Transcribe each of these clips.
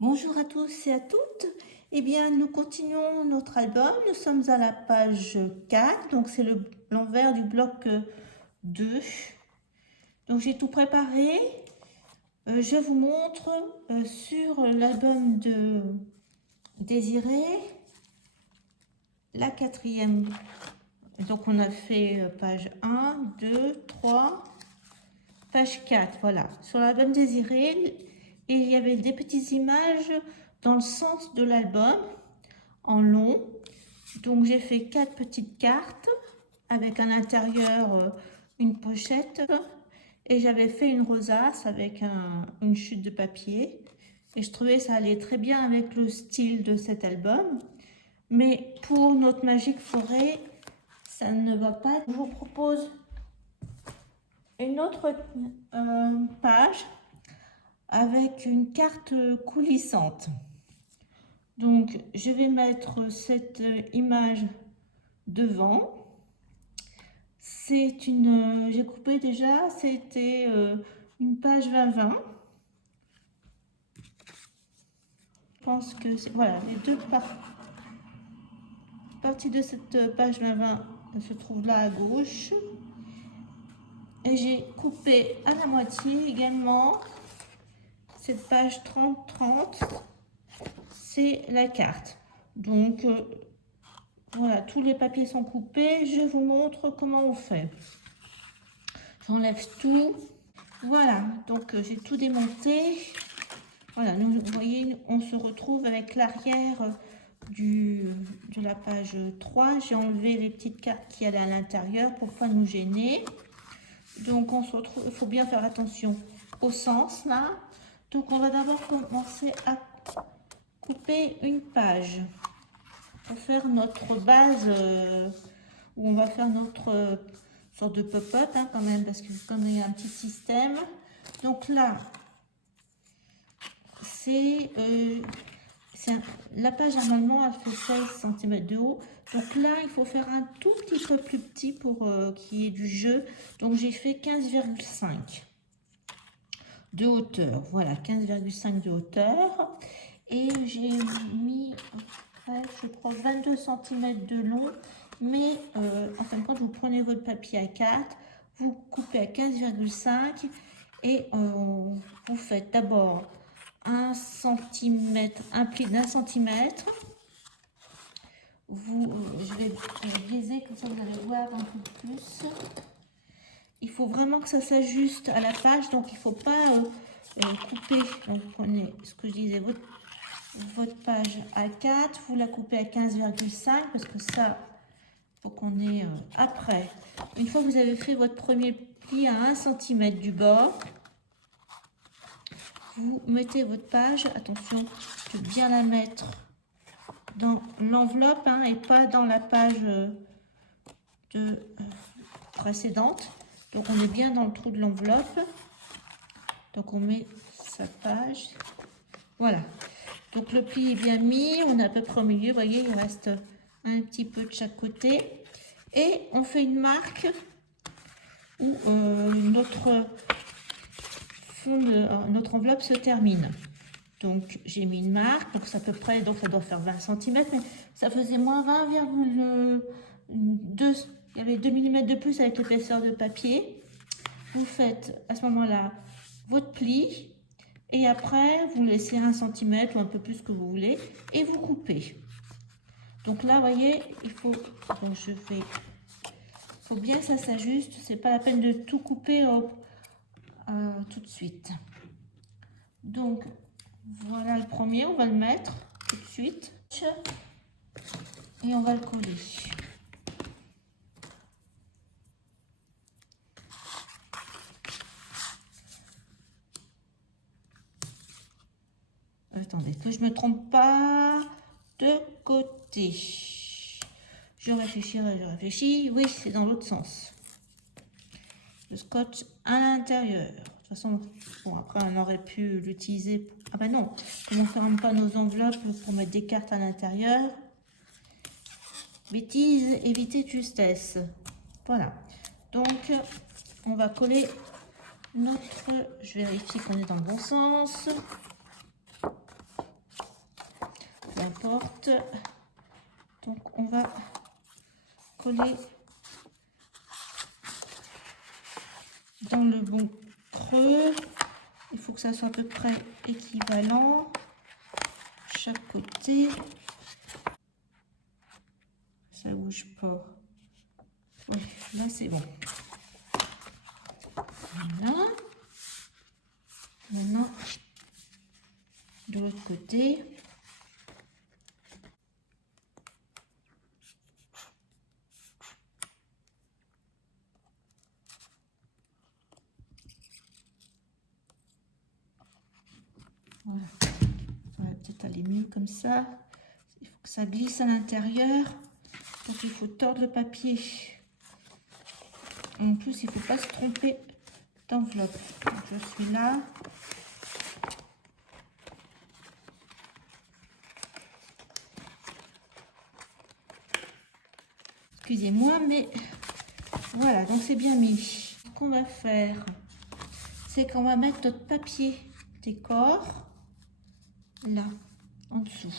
Bonjour à tous et à toutes. Eh bien, nous continuons notre album. Nous sommes à la page 4, donc c'est l'envers du bloc 2. Donc j'ai tout préparé. Je vous montre sur l'album de Désiré, la quatrième. Donc on a fait page 1, 2, 3, page 4. Voilà. Sur l'album Désiré, il y avait des petites images dans le sens de l'album en long. Donc j'ai fait 4 petites cartes avec à l'intérieur une pochette et j'avais fait une rosace avec une chute de papier et je trouvais que ça allait très bien avec le style de cet album. Mais pour notre magique forêt, ça ne va pas. Je vous propose une autre page avec une carte coulissante. Donc je vais mettre cette image devant. C'est une, j'ai coupé déjà, c'était une page 20-20. Je pense que c'est, voilà, les deux parties de cette page 20-20 se trouvent là à gauche. Et j'ai coupé à la moitié également cette page 30-30, c'est la carte. Donc voilà, tous les papiers sont coupés. Je vous montre comment on fait. J'enlève tout. Voilà, donc j'ai tout démonté. Voilà, donc vous voyez, on se retrouve avec l'arrière de la page 3. J'ai enlevé les petites cartes qui allaient à l'intérieur pour ne pas nous gêner. Donc on se retrouve, il faut bien faire attention au sens là. Donc on va d'abord commencer à couper une page pour faire notre base où on va faire notre sorte de pop-up quand même, parce que comme il y a un petit système. Donc là, c'est la page normalement elle fait 16 cm de haut. Donc là, il faut faire un tout petit peu plus petit pour qu'il y ait du jeu. Donc j'ai fait 15,5 de hauteur. Voilà, 15,5 de hauteur. Et j'ai mis, je crois, 22 cm de long. Mais en fin de compte, vous prenez votre papier A4, vous coupez à 15,5 et vous faites d'abord 1 cm, un pli d'1 centimètre. Je vais biaiser comme ça vous allez voir un peu plus. Il faut vraiment que ça s'ajuste à la page, donc il ne faut pas couper. Donc vous prenez ce que je disais, votre page A4, vous la coupez à 15,5 parce que ça, il faut qu'on ait après. Une fois que vous avez fait votre premier pli à 1 cm du bord, vous mettez votre page, attention de bien la mettre dans l'enveloppe et pas dans la page précédente. Donc on est bien dans le trou de l'enveloppe. Donc on met sa page. Voilà. Donc le pli est bien mis. On est à peu près au milieu. Vous voyez, il reste un petit peu de chaque côté. Et on fait une marque où notre enveloppe se termine. Donc j'ai mis une marque, donc c'est à peu près, donc ça doit faire 20 cm, mais ça faisait moins 20,2, il y avait 2 mm de plus avec l'épaisseur de papier. Vous faites à ce moment-là votre pli, et après vous laissez 1 cm ou un peu plus que vous voulez, et vous coupez. Donc là, vous voyez, il faut, donc faut bien que ça s'ajuste, c'est pas la peine de tout couper tout de suite. Donc voilà le premier, on va le mettre tout de suite et on va le coller. Attendez, que je me trompe pas de côté. Je réfléchis. Oui, c'est dans l'autre sens. Le scotch à l'intérieur. De toute façon, bon, après on aurait pu l'utiliser. Ah ben non, comment faire pas nos enveloppes pour mettre des cartes à l'intérieur. Bêtise, éviter de justesse. Voilà. Donc, on va coller notre... Je vérifie qu'on est dans le bon sens. importe. Donc on va coller dans le bon creux. Il faut que ça soit à peu près équivalent chaque côté. Ça bouge pas. Oui, là c'est bon. Voilà. Maintenant, de l'autre côté. Voilà. Ça va peut-être aller mieux comme ça. Il faut que ça glisse à l'intérieur. Donc il faut tordre le papier. En plus, il ne faut pas se tromper d'enveloppe. Donc je suis là. Excusez-moi, mais voilà, donc c'est bien mis. Ce qu'on va faire, c'est qu'on va mettre notre papier décor là, en dessous.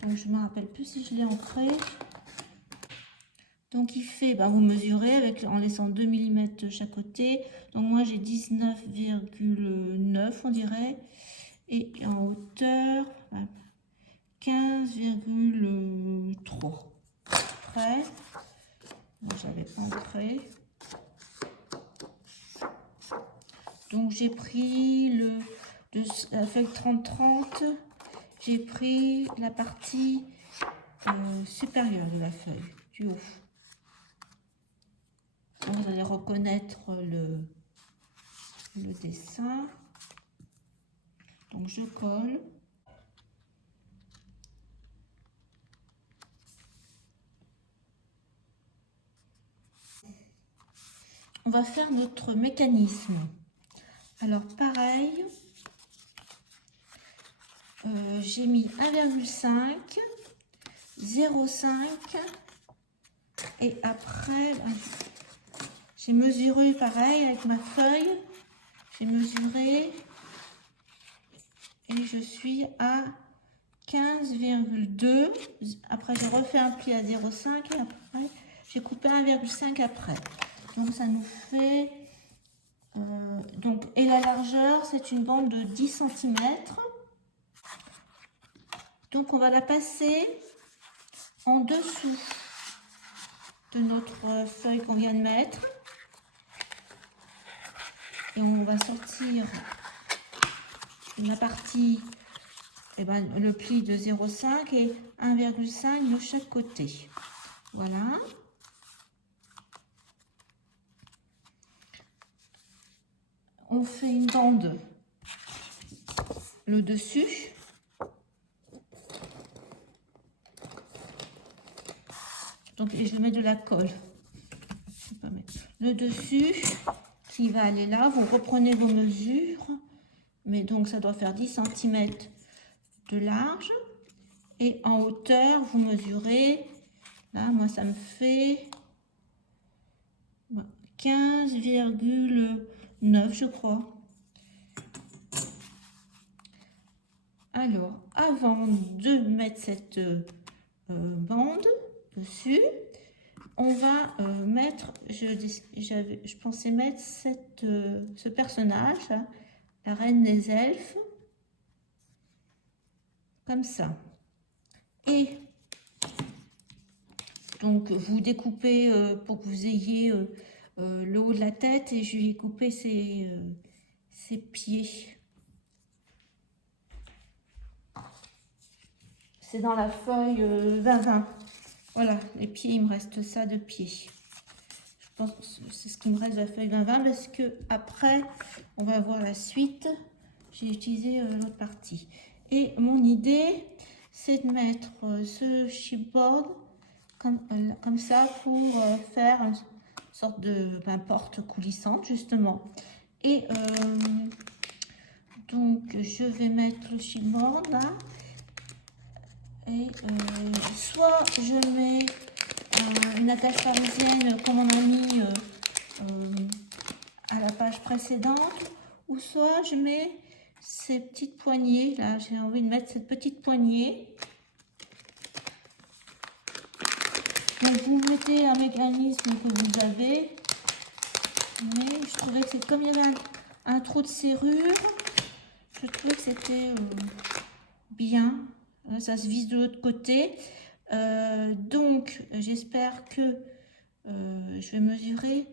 Donc je ne me rappelle plus si je l'ai ancré. Donc il fait, vous mesurez avec, en laissant 2 mm de chaque côté. Donc moi j'ai 19,9 on dirait. Et en hauteur, 15,3. Prêt. Moi j'avais pas ancré. Donc j'ai pris la feuille 30-30. J'ai pris la partie supérieure de la feuille, du haut. Donc, vous allez reconnaître le dessin. Donc je colle. On va faire notre mécanisme. Alors pareil, j'ai mis 1,5, 0,5 et après j'ai mesuré pareil avec ma feuille, j'ai mesuré et je suis à 15,2. Après j'ai refait un pli à 0,5 et après j'ai coupé 1,5 après. Donc ça nous fait et la largeur c'est une bande de 10 cm. Donc on va la passer en dessous de notre feuille qu'on vient de mettre. Et on va sortir la partie, le pli de 0,5 et 1,5 de chaque côté. Voilà. On fait une bande le dessus. Donc, et je mets de la colle. Le dessus qui va aller là. Vous reprenez vos mesures. Mais donc, ça doit faire 10 cm de large. Et en hauteur, vous mesurez. Là, moi, ça me fait 15,9, je crois. Alors, avant de mettre cette bande dessus, on va mettre, je pensais mettre ce personnage, là, la reine des elfes, comme ça. Et donc, vous découpez pour que vous ayez le haut de la tête et je lui ai coupé ses pieds. C'est dans la feuille 20-20. Voilà, les pieds, il me reste ça de pieds. Je pense que c'est ce qui me reste de la feuille 20-20 parce que après, on va voir la suite. J'ai utilisé l'autre partie. Et mon idée, c'est de mettre ce chipboard comme ça pour faire une sorte de porte coulissante justement. Et donc, je vais mettre le chipboard là. Et soit je mets une attache parisienne comme on a mis à la page précédente, ou soit je mets ces petites poignées là. J'ai envie de mettre cette petite poignée Donc vous mettez un mécanisme que vous avez, mais je trouvais que c'est comme il y avait un trou de serrure, je trouvais que c'était bien. Là, ça se visse de l'autre côté. Donc j'espère que je vais mesurer.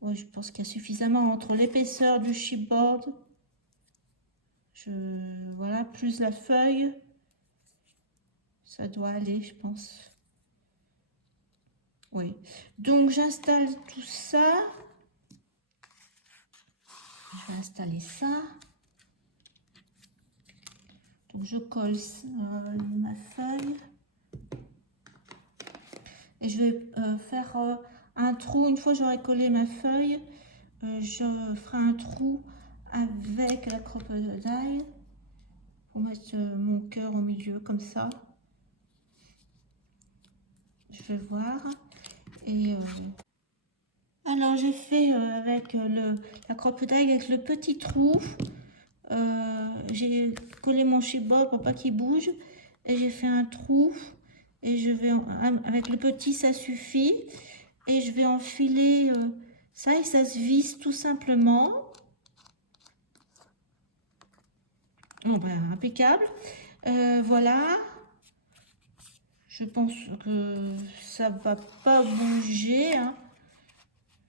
Ouais, je pense qu'il y a suffisamment entre l'épaisseur du chipboard, voilà, plus la feuille, ça doit aller, je pense. Oui. Donc j'installe tout ça. Je vais installer ça. Donc je colle ma feuille. Et je vais faire un trou. Une fois que j'aurai collé ma feuille, je ferai un trou avec la crocodile pour mettre mon cœur au milieu comme ça. Je vais voir. Et alors j'ai fait avec la crocodile avec le petit trou. J'ai collé mon chipboard pour pas qu'il bouge et j'ai fait un trou et je vais avec le petit ça suffit et je vais enfiler ça et ça se visse tout simplement. Bon ben impeccable. Voilà, je pense que ça va pas bouger, hein.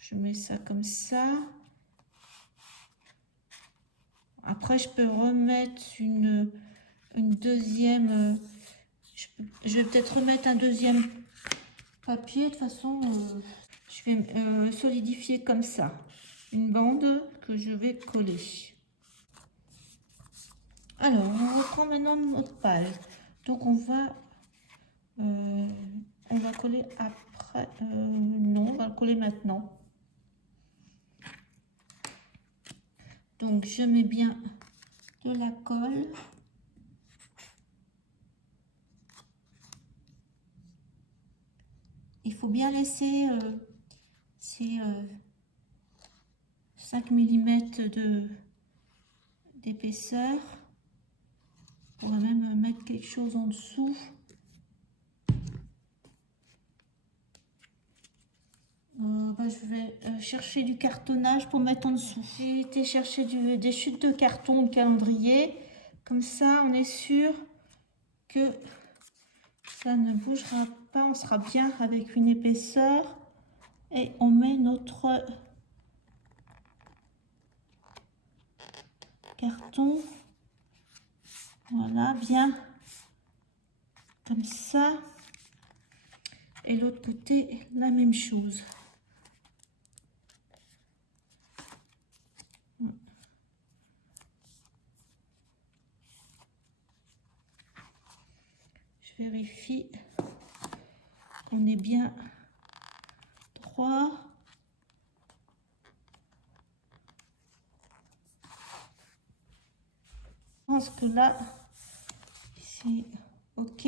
Je mets ça comme ça. Après, je peux remettre une deuxième. Je vais peut-être remettre un deuxième papier. De toute façon, je vais solidifier comme ça. Une bande que je vais coller. Alors, on reprend maintenant notre page. Donc, on va coller après. Non, on va le coller maintenant. Donc, je mets bien de la colle. Il faut bien laisser ces 5 mm d'épaisseur. On va même mettre quelque chose en dessous. Je vais chercher du cartonnage pour mettre en dessous. J'ai été chercher des chutes de carton, de calendrier. Comme ça, on est sûr que ça ne bougera pas. On sera bien avec une épaisseur. Et on met notre carton. Voilà, bien. Comme ça. Et l'autre côté, la même chose. Je vérifie qu'on est bien droit. Je pense que là, c'est OK.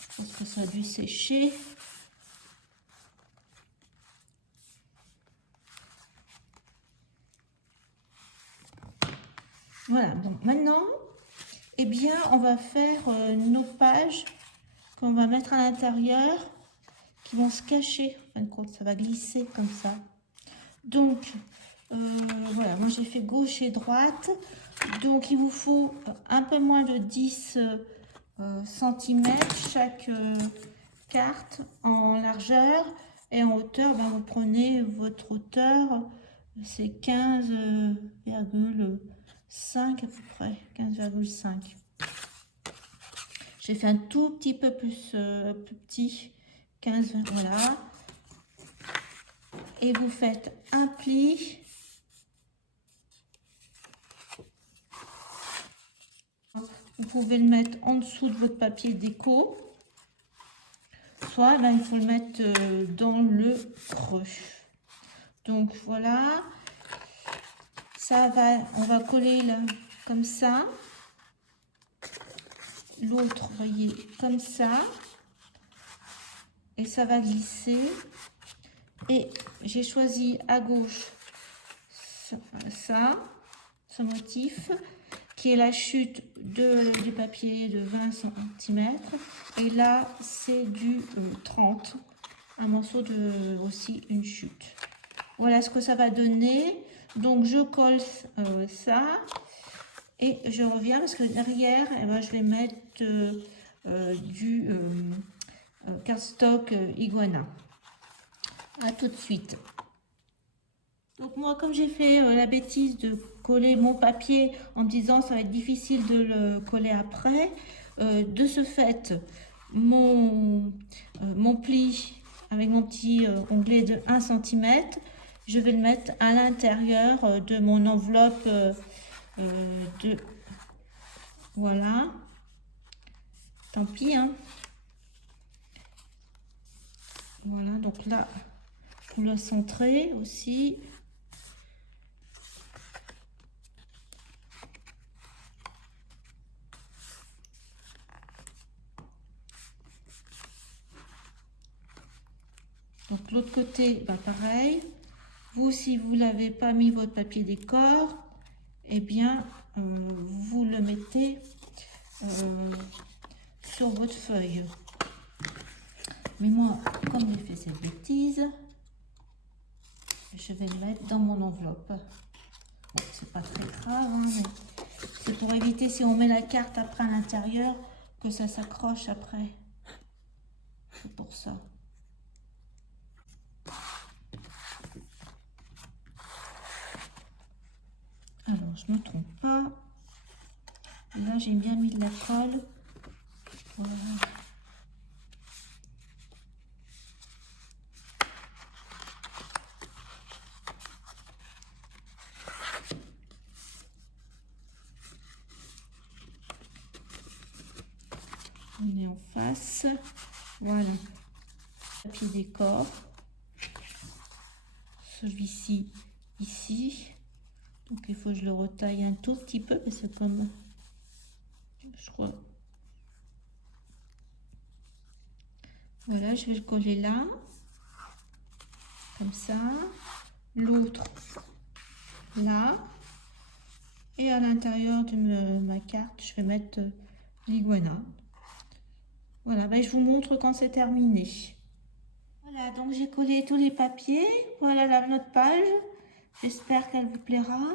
Je pense que ça a dû sécher. Voilà, donc maintenant, eh bien, on va faire nos pages qu'on va mettre à l'intérieur, qui vont se cacher. En fin de compte, ça va glisser comme ça. Donc, voilà, moi j'ai fait gauche et droite. Donc, il vous faut un peu moins de 10 cm chaque carte en largeur. Et en hauteur, ben, vous prenez votre hauteur, c'est 15,5 à peu près, 15,5. J'ai fait un tout petit peu plus petit, 15, voilà. Et vous faites un pli. Vous pouvez le mettre en dessous de votre papier déco. Soit ben, il faut le mettre dans le creux. Donc voilà. On va coller là, comme ça. L'autre, voyez, comme ça. Et ça va glisser. Et j'ai choisi à gauche ce motif qui est la chute du papier de 20 cm. Et là, c'est du 30, un morceau de aussi une chute. Voilà ce que ça va donner. Donc, je colle ça et je reviens parce que derrière, eh ben, je vais mettre du cardstock Iguana. À tout de suite. Donc moi, comme j'ai fait la bêtise de coller mon papier en me disant ça va être difficile de le coller après, de ce fait, mon pli avec mon petit onglet de 1 cm, je vais le mettre à l'intérieur de mon enveloppe de... Voilà. Tant pis, hein. Voilà, donc là, pour le centrer aussi. Donc l'autre côté, bah pareil. Vous, si vous n'avez pas mis votre papier décor, eh bien, vous le mettez sur votre feuille. Mais moi, comme j'ai fait cette bêtise, je vais le mettre dans mon enveloppe. Bon, c'est pas très grave, hein, mais c'est pour éviter, si on met la carte après à l'intérieur, que ça s'accroche après. C'est pour ça. Alors, je ne me trompe pas. Là, j'ai bien mis de la colle. Voilà. On est en face. Voilà. Papier décor. Celui-ci, ici. Donc, il faut que je le retaille un tout petit peu. Et c'est comme... Je crois... Voilà, je vais le coller là. Comme ça. L'autre, là. Et à l'intérieur de ma carte, je vais mettre l'iguana. Voilà, ben, je vous montre quand c'est terminé. Voilà, donc j'ai collé tous les papiers. Voilà notre page. J'espère qu'elle vous plaira.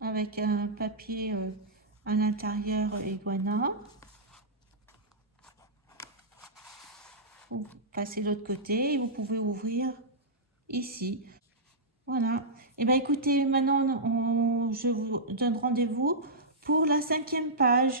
Avec un papier à l'intérieur iguana. Vous passez de l'autre côté et vous pouvez ouvrir ici. Voilà. Et bien écoutez, maintenant je vous donne rendez-vous pour la 5e page.